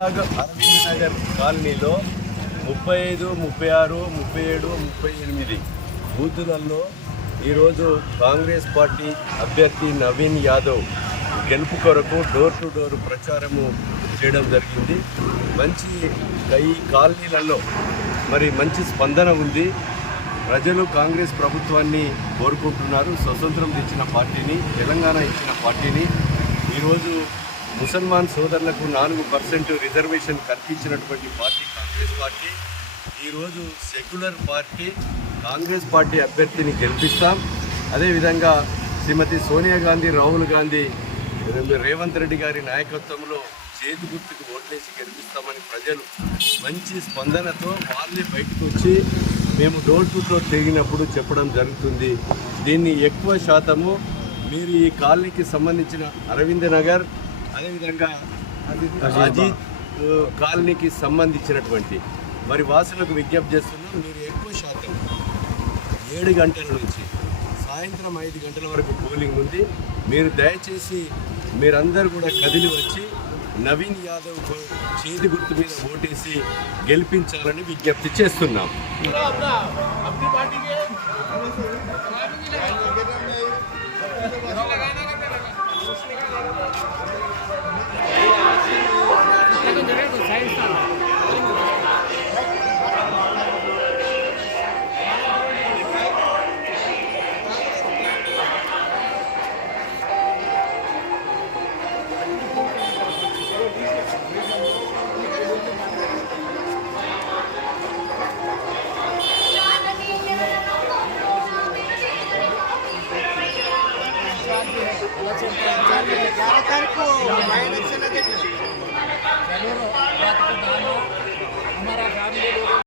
అరవింద్ నగర్ కాలనీలో ముప్పై ఐదు ముప్పై ఆరు ముప్పై ఏడు ముప్పై ఎనిమిది బూతులలో ఈరోజు కాంగ్రెస్ పార్టీ అభ్యర్థి నవీన్ యాదవ్ గెలుపు కొరకు డోర్ టు డోర్ ప్రచారము చేయడం జరిగింది. మంచి ఈ కాలనీలలో మరి మంచి స్పందన ఉంది. ప్రజలు కాంగ్రెస్ ప్రభుత్వాన్ని కోరుకుంటున్నారు. స్వతంత్రం ఇచ్చిన పార్టీని తెలంగాణ ఇచ్చిన పార్టీని ఈరోజు ముసల్మాన్ సోదరులకు నాలుగు పర్సెంట్ రిజర్వేషన్ కల్పించినటువంటి పార్టీ కాంగ్రెస్ పార్టీ. ఈరోజు సెక్యులర్ పార్టీ కాంగ్రెస్ పార్టీ అభ్యర్థిని గెలిపిస్తాం. అదేవిధంగా శ్రీమతి సోనియా గాంధీ రాహుల్ గాంధీ రేవంత్ రెడ్డి గారి నాయకత్వంలో చేతి గుర్తుకు ఓట్లేసి గెలిపిస్తామని ప్రజలు మంచి స్పందనతో వాళ్ళే బయటకు వచ్చి మేము డోర్ టు డోర్ తిరిగినప్పుడు చెప్పడం జరుగుతుంది. దీన్ని ఎక్కువ శాతము మీరు ఈ కాలనీకి సంబంధించిన అరవింద్ నగర్ అదేవిధంగా అజిత్ కాలనీకి సంబంధించినటువంటి మరి వాసులకు విజ్ఞప్తి చేస్తున్నాం. మీరు ఎక్కువ శాతం ఏడు గంటల నుంచి సాయంత్రం ఐదు గంటల వరకు పోలింగ్ ఉంది. మీరు దయచేసి మీరందరూ కూడా కదిలి వచ్చి నవీన్ యాదవ్కు చేతి గుర్తు మీద ఓటేసి గెలిపించాలని విజ్ఞప్తి చేస్తున్నాం. Let's.